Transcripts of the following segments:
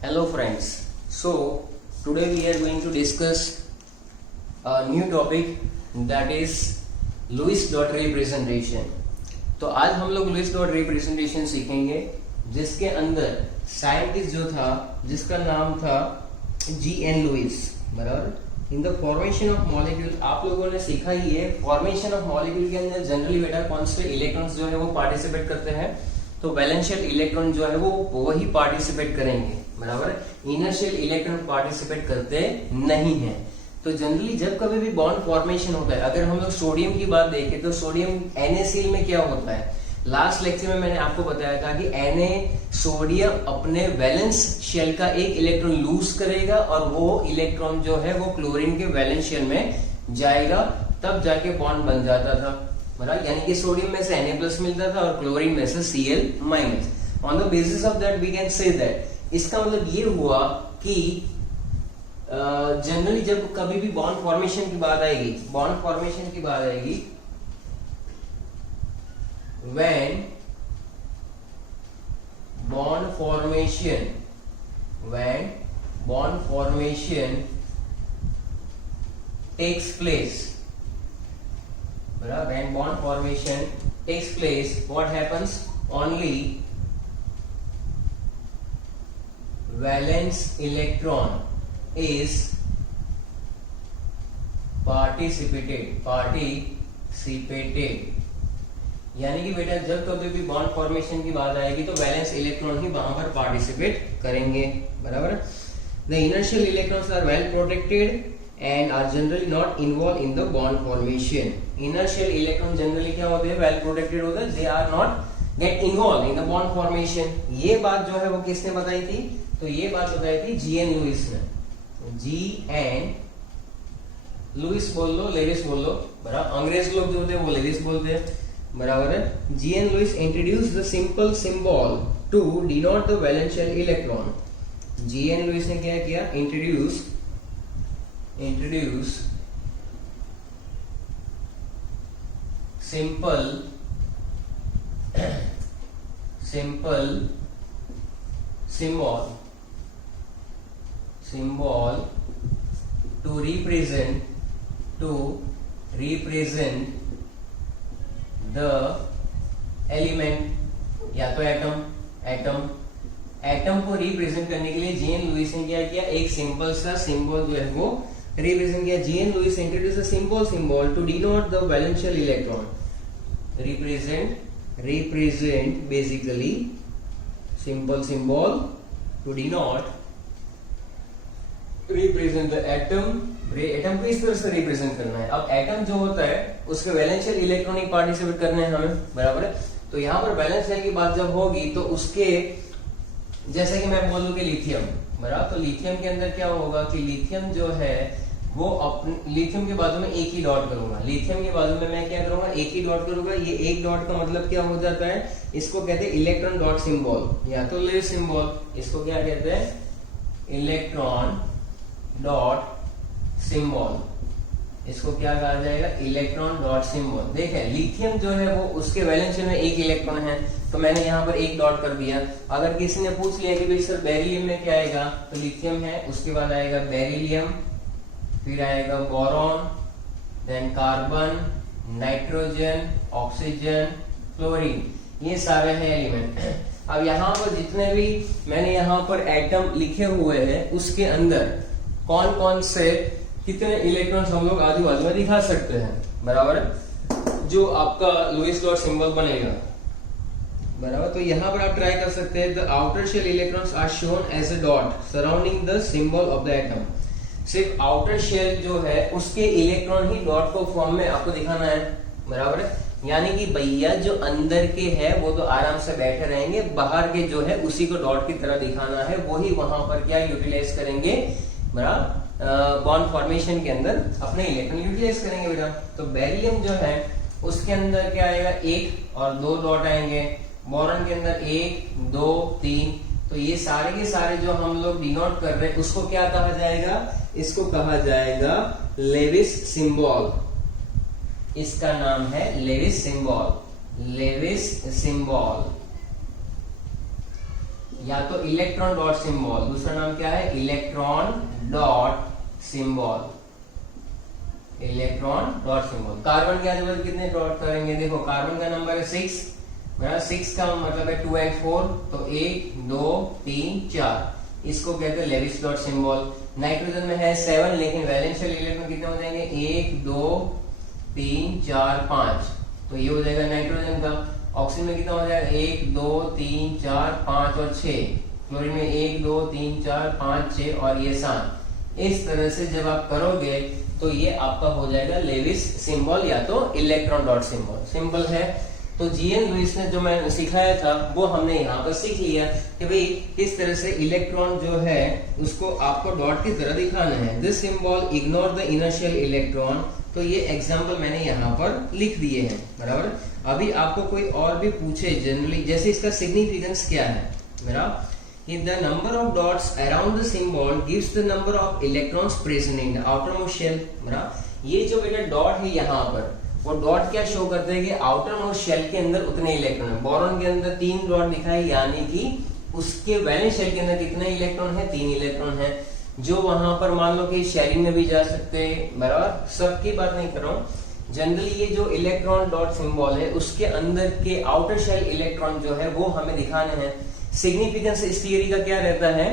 Hello friends. So today we are going to discuss a new topic that is Lewis dot representation. तो आज हम लोग Lewis dot representation सीखेंगे जिसके अंदर साइंटिस्ट जो था जिसका नाम था G.N. लुईस, बराबर। In the formation of molecule आप लोगों ने सीखा ही है। फॉर्मेशन ऑफ मॉलिक्यूल के अंदर जनरली बेटा कौन से इलेक्ट्रॉन्स जो है वो पार्टिसिपेट करते हैं, तो वैलेंशियल इलेक्ट्रॉन जो है वो वही पार्टिसिपेट करेंगे, बराबर। इनर्शियल इलेक्ट्रॉन पार्टिसिपेट करते नहीं है। तो जनरली जब कभी भी बॉन्ड फॉर्मेशन होता है, अगर हम लोग सोडियम की बात देखें तो सोडियम NaCl में क्या होता है, लास्ट लेक्चर में मैंने आपको बताया था कि Na सोडियम अपने वैलेंस शेल का एक इलेक्ट्रॉन लूज करेगा और वो इलेक्ट्रॉन जो है वो क्लोरीन के वैलेंस शेल में जाएगा, तब जाके बॉन्ड बन जाता था, बराबर। यानी कि सोडियम में से Na+ मिलता था और क्लोरीन में से Cl-। On the basis of that we can say that, इसका मतलब ये हुआ कि जनरली जब कभी भी बॉन्ड फॉर्मेशन की बात आएगी, बॉन्ड फॉर्मेशन की बात आएगी, when bond formation takes place, बराबर। when bond formation takes place, what happens? Only valence electron is participated। यानी कि बेटा जब कभी भी बॉन्ड फॉर्मेशन की बात आएगी तो वैलेंस इलेक्ट्रॉन ही वहां पर पार्टिसिपेट करेंगे, बराबर। The inner shell electrons are well protected and are generally not involve in the bond formation. Inner shell electron generally क्या होते हैं, वेल प्रोटेक्टेड होते हैं, they are not get involve in the bond formation. ये बात जो है वो किसने बताई थी, तो ये बात बताई थी G.N. लुईस ने। G.N. लुईस बोल लो, लेविस बोल लो, बराबर। अंग्रेज लोग जो होते हैं वो लेविस बोलते हैं, बराबर है। G.N. Lewis introduce the simple symbol to denote the valential electron. G.N. Lewis ने क्या किया, introduce simple symbol to represent the element, या तो एटम को रिप्रेजेंट करने के लिए G.N. लुईस ने क्या किया, एक सिंपल सा सिंबल जो है वो रिप्रेजेंट किया। G.N. Lewis introduce a simple symbol to denote the valential electron. Represent basically simple symbol to denote represent the atom. Atom को इस तरह से रिप्रेजेंट करना है। अब एटम जो होता है उसके वैलेंशियल इलेक्ट्रॉनिक पार्टिसिपेट करने हैं हमें, बराबर है। तो यहाँ पर वैलेंस शेल की बात जब होगी तो उसके जैसे कि मैं बोल दूं कि लिथियम, बराबर। तो लिथियम के अंदर क्या होगा कि लिथियम जो है वो अपने लिथियम के बाजू में एक ही डॉट करूंगा। लिथियम के बाजू में मैं क्या करूंगा, एक ही डॉट करूंगा। ये एक डॉट का मतलब क्या हो जाता है, इसको कहते हैं इलेक्ट्रॉन डॉट सिंबल या तो लेविस सिंबल। इसको क्या कहते हैं, इलेक्ट्रॉन डॉट सिंबल। इसको क्या कहा जाएगा, इलेक्ट्रॉन डॉट सिंबल। देखें लिथियम जो है वो उसके वैलेंस शेल में एक इलेक्ट्रॉन है, तो मैंने यहाँ पर एक डॉट कर दिया। अगर किसी ने पूछ लिया कि भाई सर बेरिलियम में क्या आएगा, तो लिथियम है, उसके बाद आएगा बेरिलियम, फिर आएगा boron, then carbon, nitrogen, oxygen, chlorine, ये सारे हैं एलिमेंट। अब यहाँ पर जितने भी मैंने यहाँ पर एटम लिखे हुए हैं उसके अंदर कौन कौन से कितने इलेक्ट्रॉन्स हम लोग आजू बाजू में दिखा सकते हैं, बराबर है, जो आपका लुईस डॉट सिंबल बनेगा, बराबर। तो यहाँ पर आप ट्राई कर सकते हैं, the outer shell electrons are shown as a dot surrounding the symbol of the atom. सिर्फ आउटर शेल जो है उसके इलेक्ट्रॉन ही डॉट को फॉर्म में आपको दिखाना है, बराबर है। यानी कि भैया जो अंदर के है वो तो आराम से बैठे रहेंगे, बाहर के जो है उसी को डॉट की तरह दिखाना है, वही वहां पर क्या यूटिलाइज करेंगे, बराबर। बॉन्ड फॉर्मेशन के अंदर अपने इलेक्ट्रॉन यूटिलाइज करेंगे बेटा। तो बेरिलियम जो है उसके अंदर क्या आएगा, एक और दो डॉट आएंगे। बोरॉन के अंदर 1 2 3। तो ये सारे के सारे जो हम लोग डिनोट कर रहे हैं उसको क्या कहा जाएगा, इसको कहा जाएगा लेविस सिंबल। इसका नाम है लेविस सिंबल। Levi's symbol. या तो इलेक्ट्रॉन डॉट सिंबल, दूसरा नाम क्या है electron dot symbol, electron dot symbol. Carbon के आजू-बाजू कितने डॉट करेंगे, देखो कार्बन का नंबर है 6, मेरा 6 का मतलब है 2 और 4, तो 1 2 3 4, इसको कहते हैं लेविस डॉट सिंबल। नाइट्रोजन में है 7, लेकिन वैलेंशियल इलेक्ट्रॉन कितने हो जाएंगे 1 2 3 4 5, तो ये हो जाएगा नाइट्रोजन का। ऑक्सीजन में कितना हो जाएगा 1 2 3 4 5 और 6, क्लोरीन में 1 2 3 4 5 6 और ये 7। इस तरह से जब आप करोगे तो ये आपका हो जाएगा लेविस सिंबल या तो इलेक्ट्रॉन डॉट सिंबल। सिंपल है। तो जीएन लुईस ने जो मैं सिखाया था वो हमने यहाँ पर सीख लिया कि भाई किस तरह से इलेक्ट्रॉन जो है उसको आपको डॉट की तरह दिखाना है। This symbol ignore the inertial electron, तो ये एग्जांपल मैंने यहाँ पर लिख दिए हैं, बराबर। अभी आपको कोई और भी पूछे जनरली, जैसे इसका सिग्निफिकेंस क्या है मेरा, if the number of dots around the symbol gives the number of electrons present in the outermost shell, बराबर। ये जो बेटा डॉट है यहाँ पर, वो डॉट क्या शो करते हैं कि आउटर मोस्ट शेल के अंदर उतने इलेक्ट्रॉन है। बोरॉन के अंदर 3 डॉट दिखाई, यानी कि उसके वैलेंस शेल के अंदर कितने इलेक्ट्रॉन है 3 इलेक्ट्रॉन है, जो वहां पर मान लो कि शेयरिंग में भी जा सकते हैं, बराबर। सबकी बात नहीं कर रहा हूँ, जनरली ये जो इलेक्ट्रॉन डॉट सिंबल है उसके अंदर के आउटर शेल इलेक्ट्रॉन जो है वो हमें दिखाने हैं। सिग्निफिकेंस इस थियरी का क्या रहता है,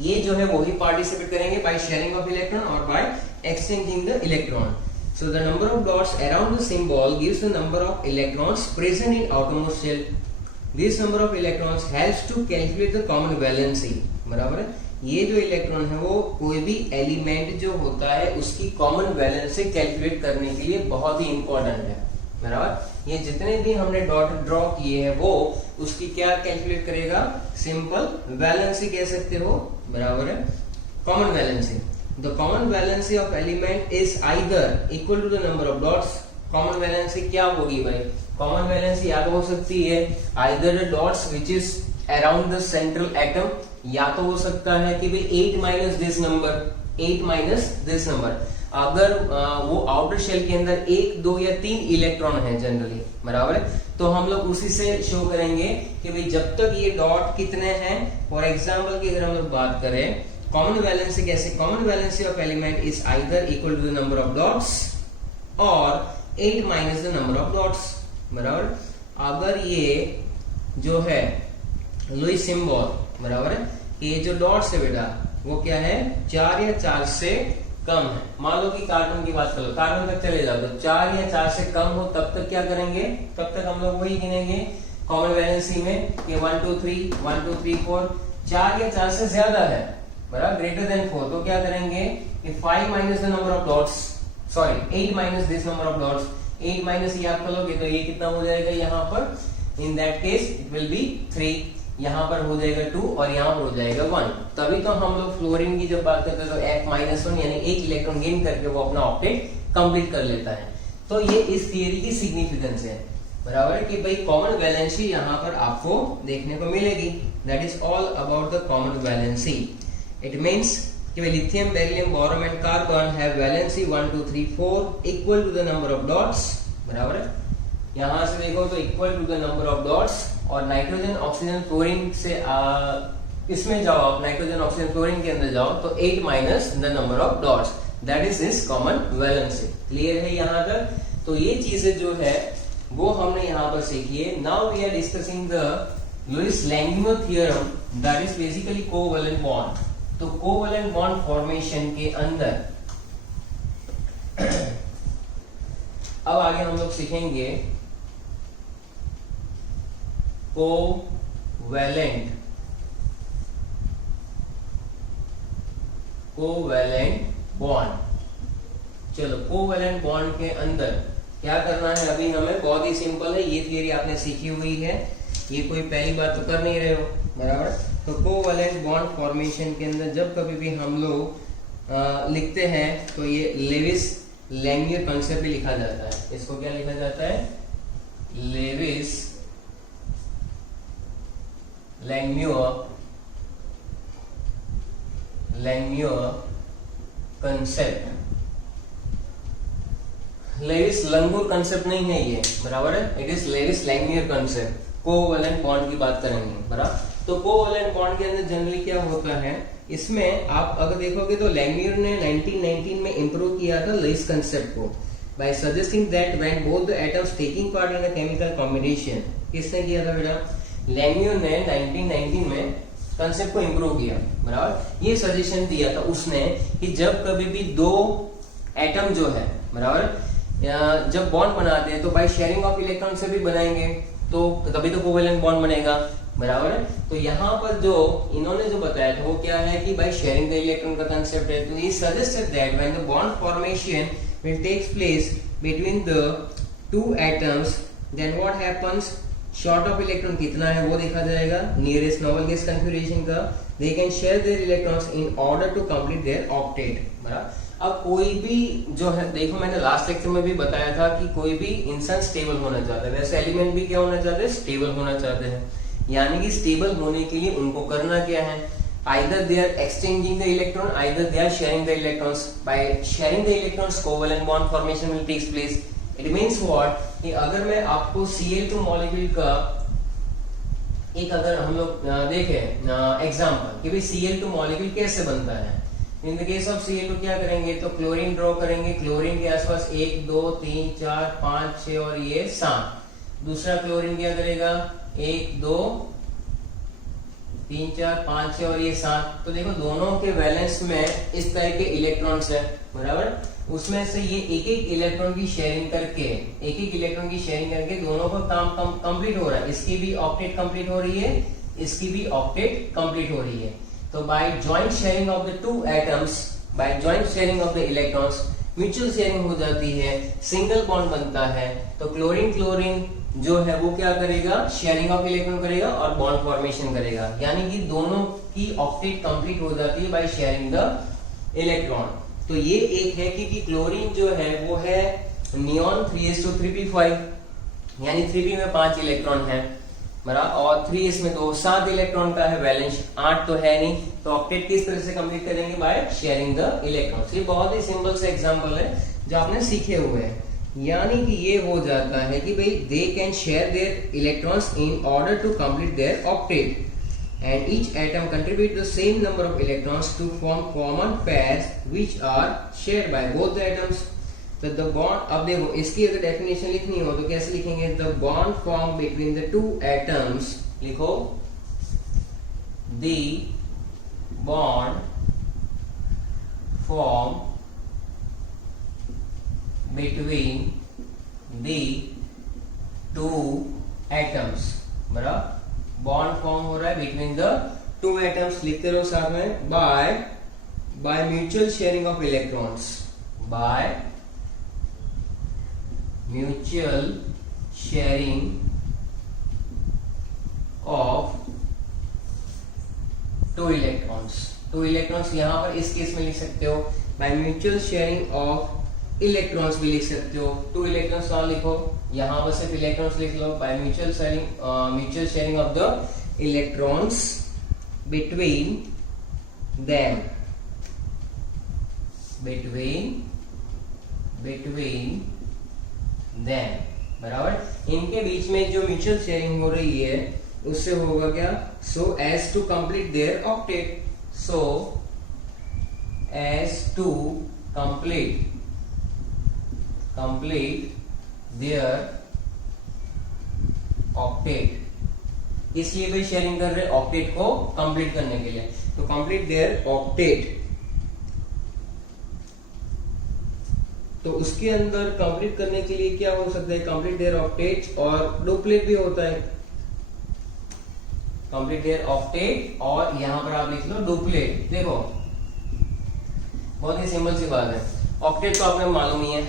ये जो है वो ही पार्टिसिपेट करेंगे बाय शेयरिंग ऑफ इलेक्ट्रॉन और by exchanging the electron. So the number of dots around the symbol gives the number of electrons present in outermost shell. This number of electrons helps to calculate the common valency, बराबर है। ये जो electron है वो कोई भी element जो होता है उसकी कॉमन वैलेंसी कैलकुलेट करने के लिए बहुत ही इंपॉर्टेंट है, बराबर। ये जितने भी हमने डॉट ड्रॉ किए हैं वो उसकी क्या कैलकुलेट करेगा, सिंपल वैलेंसी कह सकते हो, बराबर है, common valency. The common valency of element is either equal to the number of dots. Common valency क्या होगी भाई, common valency या तो हो सकती है either the dots which is around the central atom, या तो हो सकता है कि भाई 8 minus this number, 8 minus this number। अगर वो आउटर शेल के अंदर 1 2 या 3 इलेक्ट्रॉन है जनरली, बराबर है, तो हम लोग उसी से शो करेंगे कि भाई जब तक ये डॉट कितने हैं। फॉर एग्जाम्पल की अगर हम लोग बात करें कॉमन वैलेंसी कैसे, common valency of element is either equal to the number of dots और 8 minus the number of dots, बराबर। अगर ये जो है लुईस सिंबल, बराबर है, ये जो डॉट्स है बेटा वो क्या है 4 या 4 से कम है। मान लो कि कार्बन की बात कर लो, कार्बन तक चले जाओ तो 4 या 4 से कम हो तब तक क्या करेंगे, तब तक हम लोग वही गिनेंगे कॉमन वैलेंसी में कि 1 2 3 1 2 3 4। 4 या 4 से ज्यादा है, बराबर, ग्रेटर देन 4, तो क्या करेंगे कि 5 minus the number of dots, sorry 8 minus this number of dots, 8 minus ये आप करोगे तो ये कितना हो जाएगा यहाँ पर, इन that case it will be 3, यहाँ पर हो जाएगा 2 और यहाँ पर हो जाएगा 1। तभी तो हम लोग फ्लोरीन की जब बात करते हैं तो F-1 यानी एक इलेक्ट्रॉन गेन करके वो अपना ऑक्टेट कंप्लीट कर लेता है। तो ये इस थियरी की सिग्निफिकेंस है, बराबर है, कि भाई कॉमन वैलेंसी यहाँ पर आपको देखने को मिलेगी। That is all about the common valency. It means कि lithium, beryllium, boron and carbon have valency 1 2 3 4 equal to the number of dots, बराबर है। यहाँ से देखो तो equal to the number of dots, और नाइट्रोजन ऑक्सीजन क्लोरीन से इसमें जाओ आप, नाइट्रोजन ऑक्सीजन क्लोरीन के अंदर जाओ तो 8 minus the number of dots, that is is common valency. Clear है यहाँ तक? तो ये चीजें जो है वो हमने यहाँ पर सीखी है। Now we are discussing the Lewis Langmuir theorem, that is basically covalent bond. तो कोवैलेंट बॉन्ड फॉर्मेशन के अंदर अब आगे हम लोग सीखेंगे कोवैलेंट बॉन्ड। चलो कोवैलेंट बॉन्ड के अंदर क्या करना है अभी हमें, बहुत ही सिंपल है। ये थियरी आपने सीखी हुई है, ये कोई पहली बात तो कर नहीं रहे हो, बराबर। तो कोवैलेंट बॉन्ड फॉर्मेशन के अंदर जब कभी भी हम लोग लिखते हैं तो ये लेविस-लैंगम्यूर कॉन्सेप्ट भी लिखा जाता है। इसको क्या लिखा जाता है, लेविस-लैंगम्यूर कंसेप्ट। लेविस-लैंगम्यूर कंसेप्ट नहीं है ये, बराबर है, it is Lewis Langmuir concept. Covalent bond की बात करेंगे, बराबर। तो तो कोवैलेंट बॉन्ड के अंदर जनरली क्या होता है, इसमें आप अगर देखोगे तो लैंगम्यूर ने 1919 में इंप्रूव किया था इस कंसेप्ट को by suggesting that when both the atoms taking part in a chemical combination, किसने किया था बेटा, लैंगम्यूर ने 1919 में कंसेप्ट को इंप्रूव किया, बराबर। ये सजेशन दिया था उसने कि जब कभी भी दो एटम जो है, बराबर, जब बॉन्ड बनाते हैं तो बाय शेयरिंग ऑफ इलेक्ट्रॉन से भी बनाएंगे तो तभी तो कोवैलेंट बॉन्ड बनेगा, बराबर है। तो यहाँ पर जो इन्होंने जो बताया था वो क्या है कि बाय शेयरिंग द इलेक्ट्रॉन का कंसेप्ट है। तो ये suggested that when the bond formation will takes place between the two atoms, then what happens, short of electron कितना है वो देखा जाएगा nearest noble gas configuration का, they can share their electrons in order to complete their octet, बराबर। अब कोई भी जो है, देखो मैंने लास्ट लेक्चर में भी बताया था कि कोई भी इंसान स्टेबल होना चाहता है, वैसे एलिमेंट भी क्या होना चाहते हैं, स्टेबल होना चाहते हैं। यानी कि स्टेबल होने के लिए उनको करना क्या है, either they are exchanging the electron, either they are sharing the electrons. By sharing the electrons, covalent bond formation will take place. It means what, कि अगर मैं आपको Cl2 मॉलिक्यूल का एक अगर हम लोग देखें एग्जांपल कि भाई Cl2 मॉलिक्यूल कैसे बनता है। इन द केस ऑफ Cl2 क्या करेंगे, तो क्लोरीन ड्रॉ करेंगे, क्लोरीन के आसपास 1 2 3 4 5 6 और ये 7। दूसरा क्लोरीन क्या करेगा, 1 2 3 4 5 6 और ये 7। तो देखो दोनों के वैलेंस में इस तरह के इलेक्ट्रॉन्स है, बराबर। उसमें से ये एक एक इलेक्ट्रॉन की शेयरिंग करके, एक एक इलेक्ट्रॉन की शेयरिंग करके दोनों का काम कंप्लीट हो रहा है। इसकी भी ऑक्टेट कंप्लीट हो रही है, इसकी भी ऑक्टेट कंप्लीट हो रही है। तो by joint sharing of the two atoms, by joint sharing of the electrons, mutual sharing हो जाती है, सिंगल बॉन्ड बनता है। तो क्लोरीन क्लोरीन जो है वो क्या करेगा, शेयरिंग ऑफ इलेक्ट्रॉन करेगा और बॉन्ड फॉर्मेशन करेगा। यानी कि दोनों की ऑक्टेट कंप्लीट हो जाती है बाय शेयरिंग द इलेक्ट्रॉन। तो ये एक है कि क्लोरीन जो है वो है नियॉन 3s2 3p5, यानी 3p में 5 इलेक्ट्रॉन है, बराबर, और 3s में 2 7 इलेक्ट्रॉन का है वैलेंस, 8 तो है नहीं। तो ऑक्टेट किस तरह से कंप्लीट करेंगे, बाय शेयरिंग द इलेक्ट्रॉन। ये बहुत ही सिंपल से एग्जांपल है जो आपने सीखे हुए हैं। यानी कि ये हो जाता है कि भाई they can share their electrons in order to complete their octet and each atom contribute the same number of electrons to form common pairs which are shared by both the atoms. So the bond, अब देखो इसकी अगर definition लिखनी हो तो कैसे लिखेंगे, the bond formed between the two atoms, लिखो the bond formed between the two atoms, बराबर, बॉन्ड फॉर्म हो रहा है बिटवीन द टू एटम्स, लिखते रहो साथ में, bye mutual sharing of electrons, bye mutual sharing of two electrons. Two electrons यहां पर इस केस में लिख सकते हो, bye mutual sharing of electrons भी लिख सकते हो। टू इलेक्ट्रॉन्स ना लिखो, यहां पर सिर्फ इलेक्ट्रॉन्स लिख लो, by mutual sharing of the electrons between them, बराबर। इनके बीच में जो म्यूचुअल शेयरिंग हो रही है उससे होगा क्या, so as to complete their octet, so as to complete their octet. इसलिए भी शेयरिंग कर रहे ऑक्टेट को कंप्लीट करने के लिए, तो कंप्लीट देयर ऑक्टेट। तो उसके अंदर कंप्लीट करने के लिए क्या हो सकता है, कंप्लीट देयर ऑक्टेट, और डुप्लेट भी होता है, कंप्लीट देयर ऑक्टेट, और यहां पर आप लिख लो डुप्लेट। देखो बहुत ही सिंपल सी बात है, ऑक्टेट तो आपने मालूम ही है।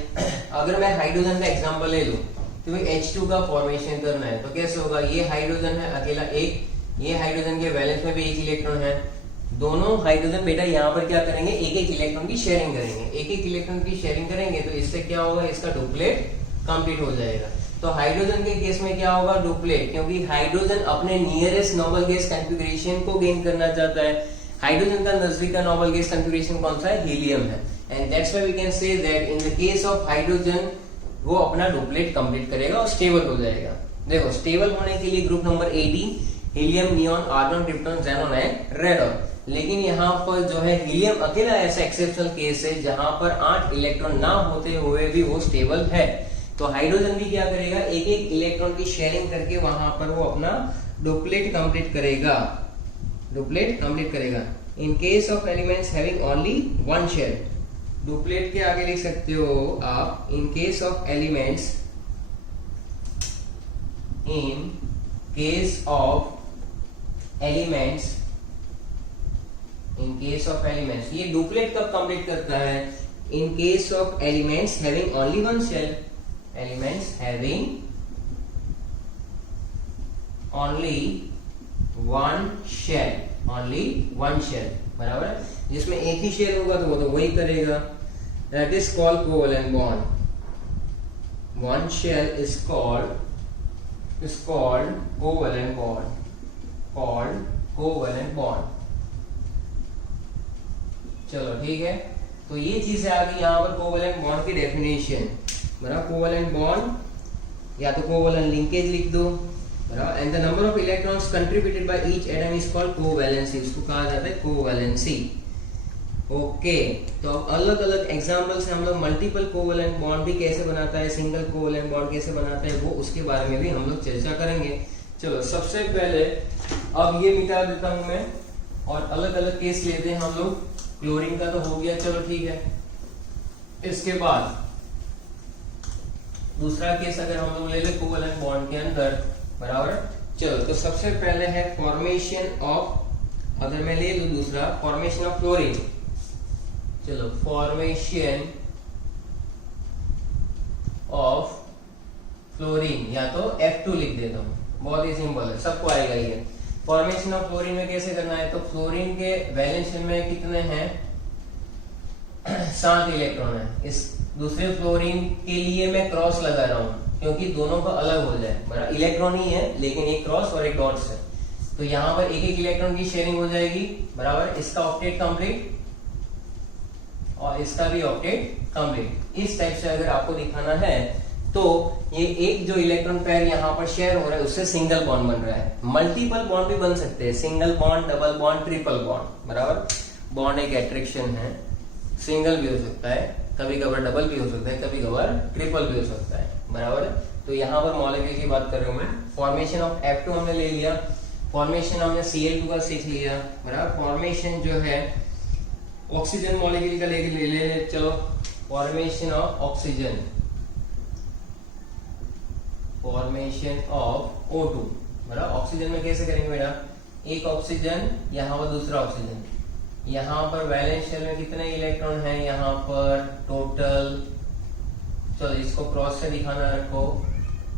अगर मैं हाइड्रोजन का एग्जांपल ले लूं तो भाई H2 का फॉर्मेशन करना है तो कैसे होगा, ये हाइड्रोजन है अकेला एक, ये हाइड्रोजन के वैलेंस में भी एक इलेक्ट्रॉन है, दोनों हाइड्रोजन बेटा यहाँ पर क्या करेंगे, एक एक इलेक्ट्रॉन की शेयरिंग करेंगे, एक एक इलेक्ट्रॉन की शेयरिंग करेंगे तो इससे क्या होगा, इसका डुप्लेट कंप्लीट हो जाएगा। तो हाइड्रोजन के केस में क्या होगा, डुप्लेट, क्योंकि हाइड्रोजन अपने नियरेस्ट नोबल गैस कॉन्फ़िगरेशन को गेन करना चाहता है। हाइड्रोजन का नजदीक का नोबल गैस कॉन्फ़िगरेशन कौन सा है, हीलियम है, and that's why we can say that in the case of hydrogen वो अपना डुप्लेट कंप्लीट करेगा और स्टेबल हो जाएगा। देखो स्टेबल होने के लिए group number 18 helium, neon, argon, krypton, xenon and radon. लेकिन यहाँ पर जो है हीलियम अकेला ऐसा एक्सेप्शनल केस है जहां पर 8 इलेक्ट्रॉन ना होते हुए भी वो स्टेबल है। तो हाइड्रोजन भी क्या करेगा, एक एक इलेक्ट्रॉन की शेयरिंग करके वहां पर वो अपना डुप्लेट कंप्लीट करेगा, डुप्लेट कंप्लीट करेगा। In case of elements having only one shell, duplet के आगे लिख सकते हो आप, in case of elements, in case of elements, in case of elements, ये डुप्लेट कब कंप्लीट करता है, in case of elements having only one shell, elements having only one shell, only one shell, बराबर। जिसमें एक ही शेल होगा तो वो तो वही करेगा, that is called covalent bond. One shell is called covalent bond, called covalent bond. चलो ठीक है, तो ये चीज आ गई यहाँ पर कोवेलेंट बॉन्ड की डेफिनेशन, बराबर। कोवेलेंट बॉन्ड या तो कोवेलेंट लिंकेज लिख दो, बराबर। And the number of electrons contributed by each atom is called covalency, इसको कहा जाता है कोवैलेंसी। ओके, तो अलग अलग एग्जांपल से हम लोग मल्टीपल कोवेलेंट बॉन्ड भी कैसे बनाता है, सिंगल कोवेलेंट बॉन्ड कैसे बनाता है, वो उसके बारे में भी हम लोग चर्चा करेंगे। चलो सबसे पहले अब ये मिटा देता हूं मैं, और अलग अलग केस लेते हैं हम लोग। क्लोरीन का तो हो गया, चलो ठीक है। इसके बाद दूसरा केस अगर हम लोग ले ले कोवेलेंट बॉन्ड के अंदर, बराबर। चलो तो सबसे पहले है फॉर्मेशन ऑफ, अगर मैं ले लूं दूसरा, फॉर्मेशन ऑफ फ्लोरीन। चलो फॉर्मेशन ऑफ फ्लोरीन, या तो F2 लिख देता हूं, बहुत ही सिंपल है, सबको आएगा ये। फॉर्मेशन ऑफ फ्लोरीन में कैसे करना है, तो फ्लोरीन के वैलेंस में कितने हैं, 7 इलेक्ट्रॉन है। इस दूसरे फ्लोरीन के लिए मैं क्रॉस लगा रहा हूं क्योंकि दोनों का अलग हो जाए, बराबर। इलेक्ट्रॉन ही है लेकिन एक क्रॉस और एक डॉट्स है, तो यहाँ पर एक एक इलेक्ट्रॉन की शेयरिंग हो जाएगी, बराबर। इसका ऑक्टेट कंप्लीट और इसका भी ऑक्टेट कंप्लीट। इस टाइप से अगर आपको दिखाना है तो ये एक जो इलेक्ट्रॉन पेयर यहाँ पर शेयर हो रहा है उससे सिंगल बॉन्ड बन रहा है। मल्टीपल बॉन्ड भी बन सकते हैं, single bond, double bond, triple bond, बराबर। बॉन्ड एक एट्रैक्शन है, सिंगल भी हो सकता है, कभी कभार डबल भी हो सकता है, कभी कभार ट्रिपल भी हो सकता है, बराबर। तो यहाँ पर मॉलिक्यूल की बात कर रहा हूं मैं। फॉर्मेशन ऑफ F2 हमने ले लिया, फॉर्मेशन हमने Cl2 का सीख लिया, बराबर। फॉर्मेशन जो है ऑक्सीजन मॉलिक्यूल का ले चलो, formation of oxygen, formation of O2, बराबर। ऑक्सीजन में कैसे करेंगे बेटा, एक ऑक्सीजन, यहाँ पर दूसरा ऑक्सीजन, यहाँ पर वैलेंस शेल में कितने इलेक्ट्रॉन हैं, यहाँ पर टोटल, चलो इसको क्रॉस से दिखाना रखो,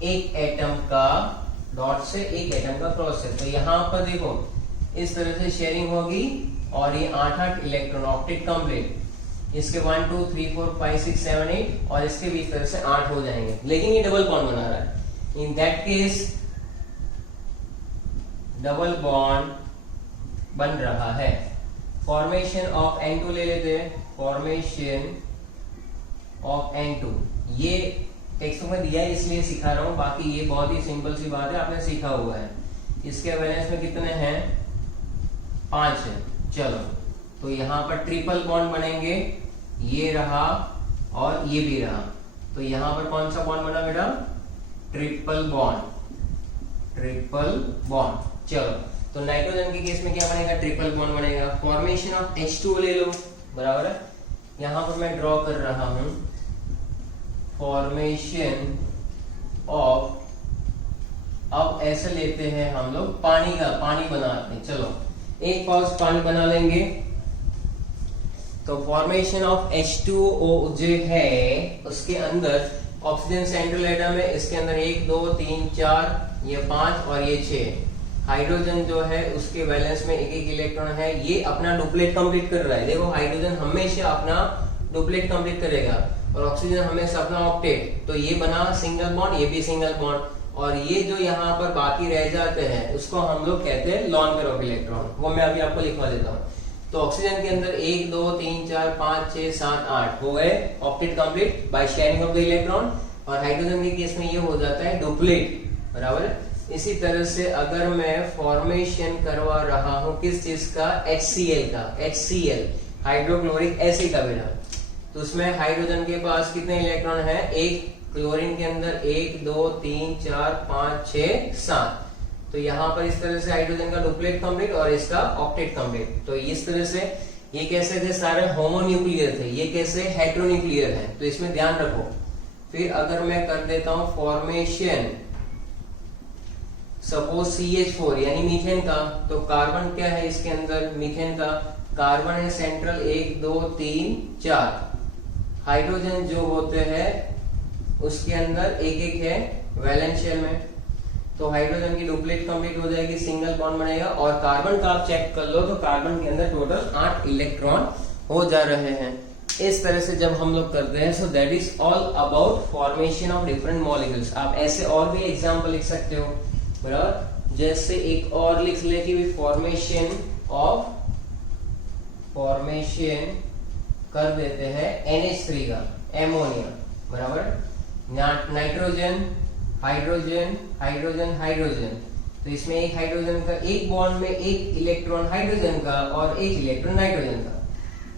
एक एटम का डॉट से एक एटम का क्रॉस से, तो यहाँ पर देखो इस तरह से शेयरिंग होगी और ये 8 इलेक्ट्रॉन, ऑक्टेट कंप्लीट। इसके 1 2 3 4 5 6 7 8 और इसके भी इस तरह से 8 हो जाएंगे, लेकिन ये डबल बॉन्ड बना रहा है। इन दैट केस डबल बॉन्ड बन रहा है। फॉर्मेशन ऑफ N2 ले लेते हैं, फॉर्मेशन ऑफ N2, ये टेक्स्ट में दिया है इसलिए सिखा रहा हूं, बाकी ये बहुत ही सिंपल सी बात है, आपने सीखा हुआ है। इसके वैलेंस में कितने हैं, 5 है। चलो तो यहाँ पर ट्रिपल बॉन्ड बनेंगे, ये रहा और ये भी रहा, तो यहाँ पर कौन सा बॉन्ड बना बेटा, ट्रिपल बॉन्ड, ट्रिपल बॉन्ड। चलो तो नाइट्रोजन के केस में क्या बनेगा, ट्रिपल बॉन्ड बनेगा। फॉर्मेशन ऑफ H2O ले लो, बराबर है। यहां पर मैं ड्रॉ कर रहा हूं फॉर्मेशन ऑफ, अब ऐसे लेते हैं हम लोग पानी का, पानी बनाते हैं। चलो एक पाउच पानी बना लेंगे, तो फॉर्मेशन ऑफ H2O जो है उसके अंदर ऑक्सीजन सेंट्रल एटम है, इसके अंदर 1 2 3 4, ये 5 और ये 6। हाइड्रोजन जो है उसके वैलेंस में एक एक इलेक्ट्रॉन है, ये अपना डुप्लेट कंप्लीट कर रहा है। देखो हाइड्रोजन हमेशा अपना डुप्लेट कंप्लीट करेगा और ऑक्सीजन हमेशा अपना ऑक्टेट, तो ये बना सिंगल बॉन्ड, ये भी सिंगल बॉन्ड, और ये जो यहाँ पर बाकी रह जाते हैं उसको हम लोग कहते हैं लॉन पेयर ऑफ इलेक्ट्रॉन, वो मैं अभी आपको लिखवा देता हूँ। तो ऑक्सीजन के अंदर 1 2 3 4 5 6 7 8 हो गए octet complete bye sharing of the electron, और हाइड्रोजन के केस में ये हो जाता है डुप्लेट, बराबर है। इसी तरह से अगर मैं फॉर्मेशन करवा रहा हूं किस चीज का, HCl का, HCl हाइड्रोक्लोरिक एसिड का बेटा, तो उसमें हाइड्रोजन के पास कितने इलेक्ट्रॉन है, एक, क्लोरीन के अंदर 1 2 3 4 5 6 7। तो यहाँ पर इस तरह से हाइड्रोजन का डुप्लेट कंप्लीट और इसका ऑक्टेट कंप्लीट। तो इस तरह से ये कैसे थे, सारे होमोन्यूक्लियर थे, ये कैसे हेट्रोन्यूक्लियर है, तो इसमें ध्यान रखो। फिर अगर मैं कर देता हूं फॉर्मेशन सपोज CH4 यानी मीथेन का, तो कार्बन क्या है इसके अंदर, मीथेन का कार्बन है सेंट्रल 1 2 3 4, हाइड्रोजन जो होते हैं उसके अंदर एक एक है वैलेंस शेल में, तो हाइड्रोजन की डुप्लेट कंप्लीट हो जाएगी, सिंगल बॉन्ड बनेगा। और कार्बन का आप चेक कर लो तो कार्बन के अंदर टोटल 8 इलेक्ट्रॉन हो जा रहे हैं। इस तरह से जब हम लोग करते हैं, so that is all about formation of different molecules. आप ऐसे और भी एग्जांपल लिख सकते हो, बराबर। जैसे एक और लिख ले कि फॉर्मेशन कर देते हैं NH3 का, एमोनिया, बराबर, नाइट्रोजन हाइड्रोजन हाइड्रोजन हाइड्रोजन, तो इसमें एक हाइड्रोजन का एक बॉन्ड में एक इलेक्ट्रॉन हाइड्रोजन का और एक इलेक्ट्रॉन नाइट्रोजन का।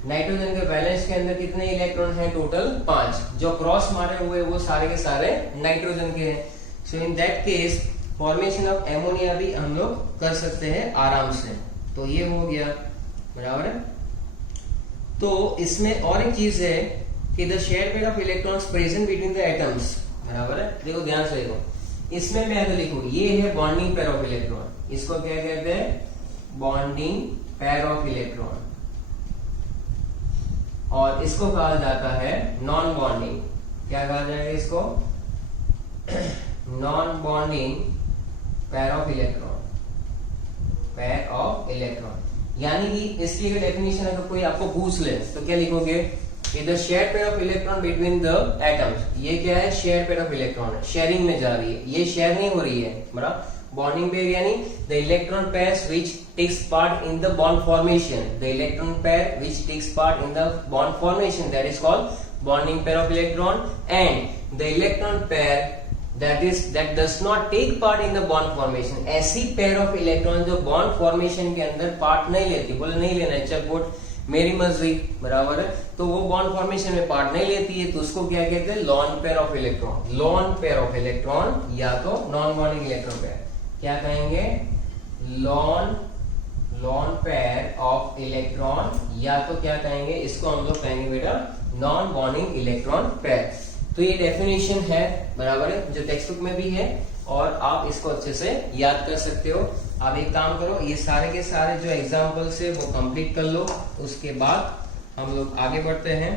नाइट्रोजन के बैलेंस के अंदर कितने इलेक्ट्रॉन है, टोटल 5, जो क्रॉस मारे हुए वो सारे के सारे नाइट्रोजन के हैं। So in that case formation of ammonia भी हम लोग कर सकते हैं आराम से। तो ये हो गया, बराबर है। तो इसमें और एक चीज है कि the share pair of electrons present between the atoms, बराबर है। देखो ध्यान से देखो, इसमें मैं अगर लिखूं ये है बॉन्डिंग पेयर ऑफ इलेक्ट्रॉन, इसको क्या कहते हैं, बॉन्डिंग पेयर ऑफ इलेक्ट्रॉन, और इसको कहा जाता है नॉन बॉन्डिंग, क्या कहा जाएगा इसको, non bonding pair of electron, pair of electron. यानी कि इसकी अगर डेफिनेशन अगर कोई आपको पूछ ले तो क्या लिखोगे, the share pair of electron between the atoms. ये क्या है, share pair of electron, sharing में जा रही है, ये शेयर नहीं हो रही है, बराबर। बॉन्डिंग पेयर यानी the electron pairs which takes part in the bond formation, the electron pair which takes part in the bond formation, that is called bonding pair of electron. And the electron pair that does not take part in the bond formation, ऐसी pair of electron जो bond formation के अंदर part नहीं लेती, बोले नहीं लेना है चकबोट मेरी मर्जी, बराबर है, तो वो बॉन्ड फॉर्मेशन में पार्ट नहीं लेती है, तो उसको क्या कहते हैं, lone pair of electron, lone pair of electron, या तो नॉन बॉन्डिंग इलेक्ट्रॉन पेयर, क्या कहेंगे, लॉन पेयर ऑफ इलेक्ट्रॉन, या तो क्या कहेंगे, इसको हम लोग कहेंगे बेटा नॉन बॉन्डिंग इलेक्ट्रॉन पेयर। तो ये डेफिनेशन है, बराबर है, जो टेक्स्ट बुक में भी है, और आप इसको अच्छे से याद कर सकते हो। आप एक काम करो, ये सारे के सारे जो एग्जांपल्स है वो कंप्लीट कर लो, उसके बाद हम लोग आगे बढ़ते हैं,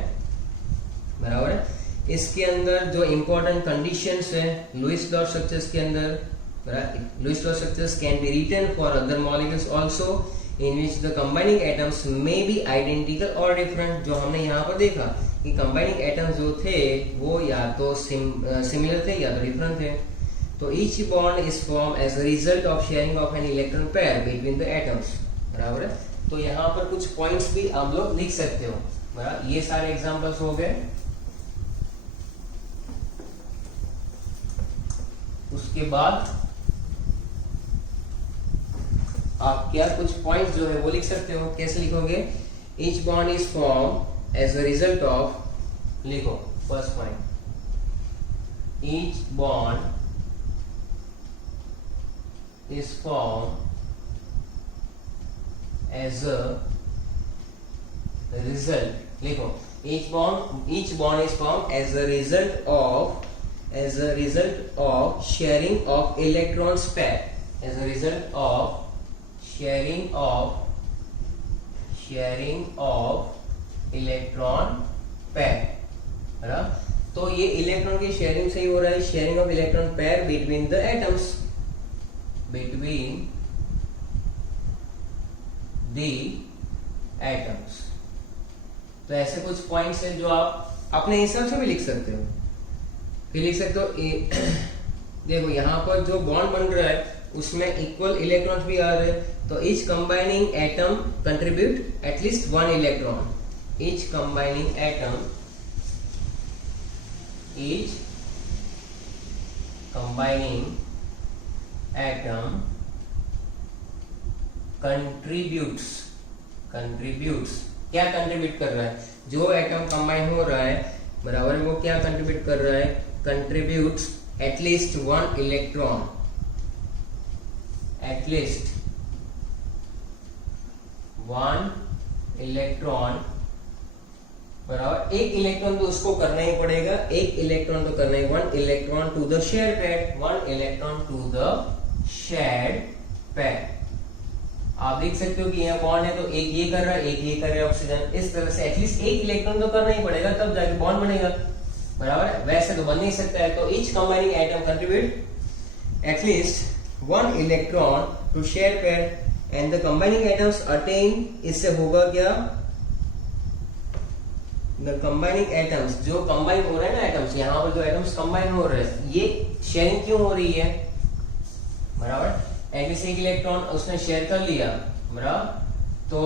बराबर है। इसके अंदर जो इंपॉर्टेंट कंडीशंस है लुईस डॉट स्ट्रक्चर्स के अंदर, Lewis dot structures can be written for other molecules also in which the combining atoms may be identical और डिफरेंट। जो हमने यहाँ पर देखा कि कंबाइनिंग एटम्स जो थे वो या तो सिमिलर थे या तो डिफरेंट थे। तो each bond is form as a result of sharing of an electron pair between the atoms, बराबर है। तो यहाँ पर कुछ पॉइंट्स भी आप लोग लिख सकते हो, बराबर। ये सारे एग्जांपल्स हो गए। उसके बाद आप क्या कुछ पॉइंट्स जो है वो लिख सकते हो, कैसे लिखोगे, each bond is form as a result of, लिखो first point, each bond is formed as a result, लिखो each bond is formed as a result of sharing of electrons pair, as a result of sharing of electron pair, है ना। तो ये electron की sharing से ही हो रहा है, sharing of electron pair between the atoms, between the atoms। तो ऐसे कुछ पॉइंट्स हैं जो आप अपने हिसाब से भी लिख सकते हो। फिर लिख सकते हो देखो यहाँ पर जो बॉन्ड बन रहा है उसमें इक्वल इलेक्ट्रॉन्स भी आ रहे हैं, तो each combining atom contribute at least 1 electron, each combining atom, each combining atom contributes क्या कंट्रीब्यूट कर रहा है, जो एटम कंबाइन हो रहा है बराबर, वो क्या कंट्रीब्यूट कर रहा है, contributes at least one electron, at least one electron बराबर, एक इलेक्ट्रॉन तो उसको करना ही पड़ेगा, एक इलेक्ट्रॉन तो करना ही, one electron to the share pair, one electron to the share pair. आप देख सकते हो कि यहाँ बॉन्ड है तो एक ये कर रहा है, एक ये कर रहा है ऑक्सीजन, इस तरह से एटलीस्ट एक इलेक्ट्रॉन तो करना ही पड़ेगा तब जाके बॉन्ड बनेगा, बराबर है, वैसे तो बन नहीं सकता है। तो each combining atom contribute at least one electron to share pair and the combining atoms attain, इससे होगा क्या, द कंबाइनिंग एटम्स, जो कंबाइन हो रहे हैं ना एटम्स, यहाँ पर जो एटम्स कंबाइन हो रहे हैं, ये शेयरिंग क्यों हो रही है, बराबर, एटलीस्ट एक इलेक्ट्रॉन उसने शेयर कर लिया, बराबर, तो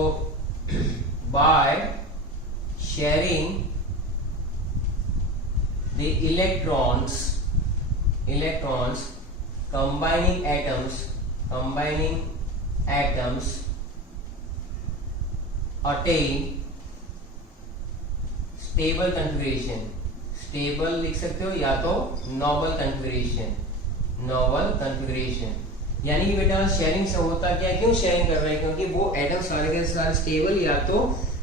by sharing the electrons combining atoms attain stable configuration, stable लिख सकते हो या तो नोबल कॉन्फ़िगरेशन, यानी कि बेटा शेयरिंग से होता क्या, क्यों शेयरिंग कर रहे हैं, क्योंकि वो एटम सारे के सारे स्टेबल या तो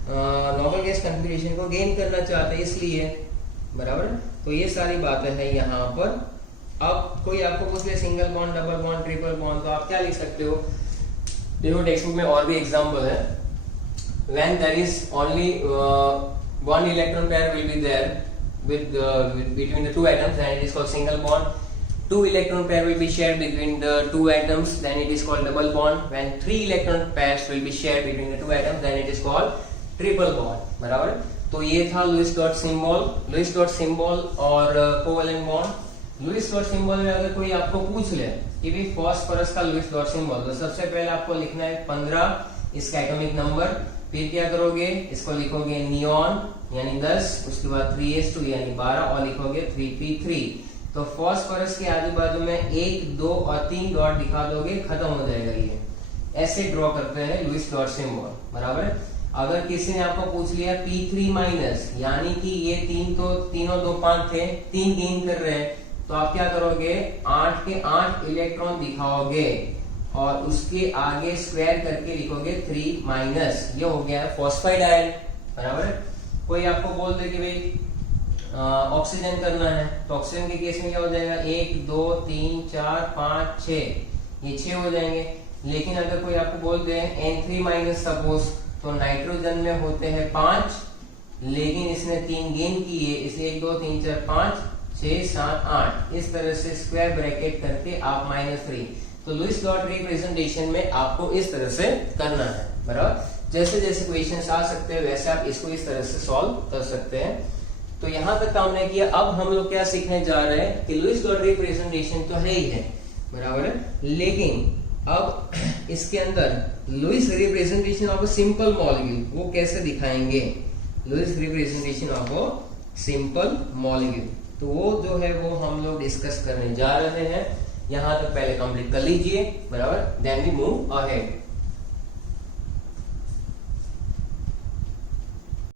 नोबल गैस कॉन्फ़िगरेशन को गेन करना चाहते हैं, इसलिए, बराबर। तो ये सारी बातें हैं यहाँ पर। अब कोई आपको पूछ ले single bond, double bond, triple bond, तो आप क्या लिख सकते हो, देखो टेक्स्ट बुक में और भी एग्जांपल है, when there is only one electron pair will be there with between the two atoms, then it is called single bond. Two electron pair will be shared between the two atoms, then it is called double bond. When three electron pairs will be shared between the two atoms, then it is called triple bond, बराबर। तो ये था Lewis dot symbol और covalent bond. Lewis dot symbol में अगर कोई आपको पूछ ले कि भाई फास्फोरस का लुईस डॉट सिंबल, तो सबसे पहले आपको लिखना है 15, इसका एटॉमिक नंबर, फिर क्या करोगे, इसको लिखोगे नियॉन यानी 10, उसके बाद 3s2 यानी 12 और लिखोगे 3p3। तो फास्फोरस के आजू बाजू में 1, 2 और 3 डॉट दिखा दोगे, खत्म हो जाएगा। ये ऐसे ड्रॉ करते हैं लुईस डॉट सिंबल, बराबर। अगर किसी ने आपको पूछ लिया p3 माइनस, यानी कि ये तीनों 2 5 थे, 3 गेन कर रहे हैं, तो आप क्या करोगे, 8 के 8 इलेक्ट्रॉन दिखाओगे और उसके आगे स्क्वायर करके लिखोगे 3 माइनस, ये हो गया फॉस्फाइड आयन, बराबर। कोई आपको बोल दे कि भाई ऑक्सीजन करना है, तो ऑक्सीजन के केस में क्या हो जाएगा, 1 2 3 4 5 6, ये 6 हो जाएंगे। लेकिन अगर कोई आपको बोल दे N3 माइनस सपोज, तो नाइट्रोजन में होते हैं 5, लेकिन इसने 3 गेन किए, इसलिए 1 2 3 4 5 6 7 8, इस तरह से स्क्वायर ब्रैकेट करके आप -3। तो लुईस डॉट रिप्रेजेंटेशन में आपको इस तरह से करना है, बराबर। जैसे जैसे क्वेश्चंस आ सकते हैं वैसे आप इसको इस तरह से सॉल्व कर सकते हैं। तो यहां तक काम नहीं किया, अब हम लोग क्या सीखने जा रहे हैं कि लुईस डॉट रिप्रेजेंटेशन तो है ही है, बराबर है, लेकिन अब इसके अंदर Lewis representation of simple molecule वो कैसे दिखाएंगे, Lewis representation of simple molecule, तो वो जो है वो हम लोग डिस्कस करने जा रहे हैं। यहां तक पहले कंप्लीट कर लीजिए, बराबर, देन वी मूव अहेड।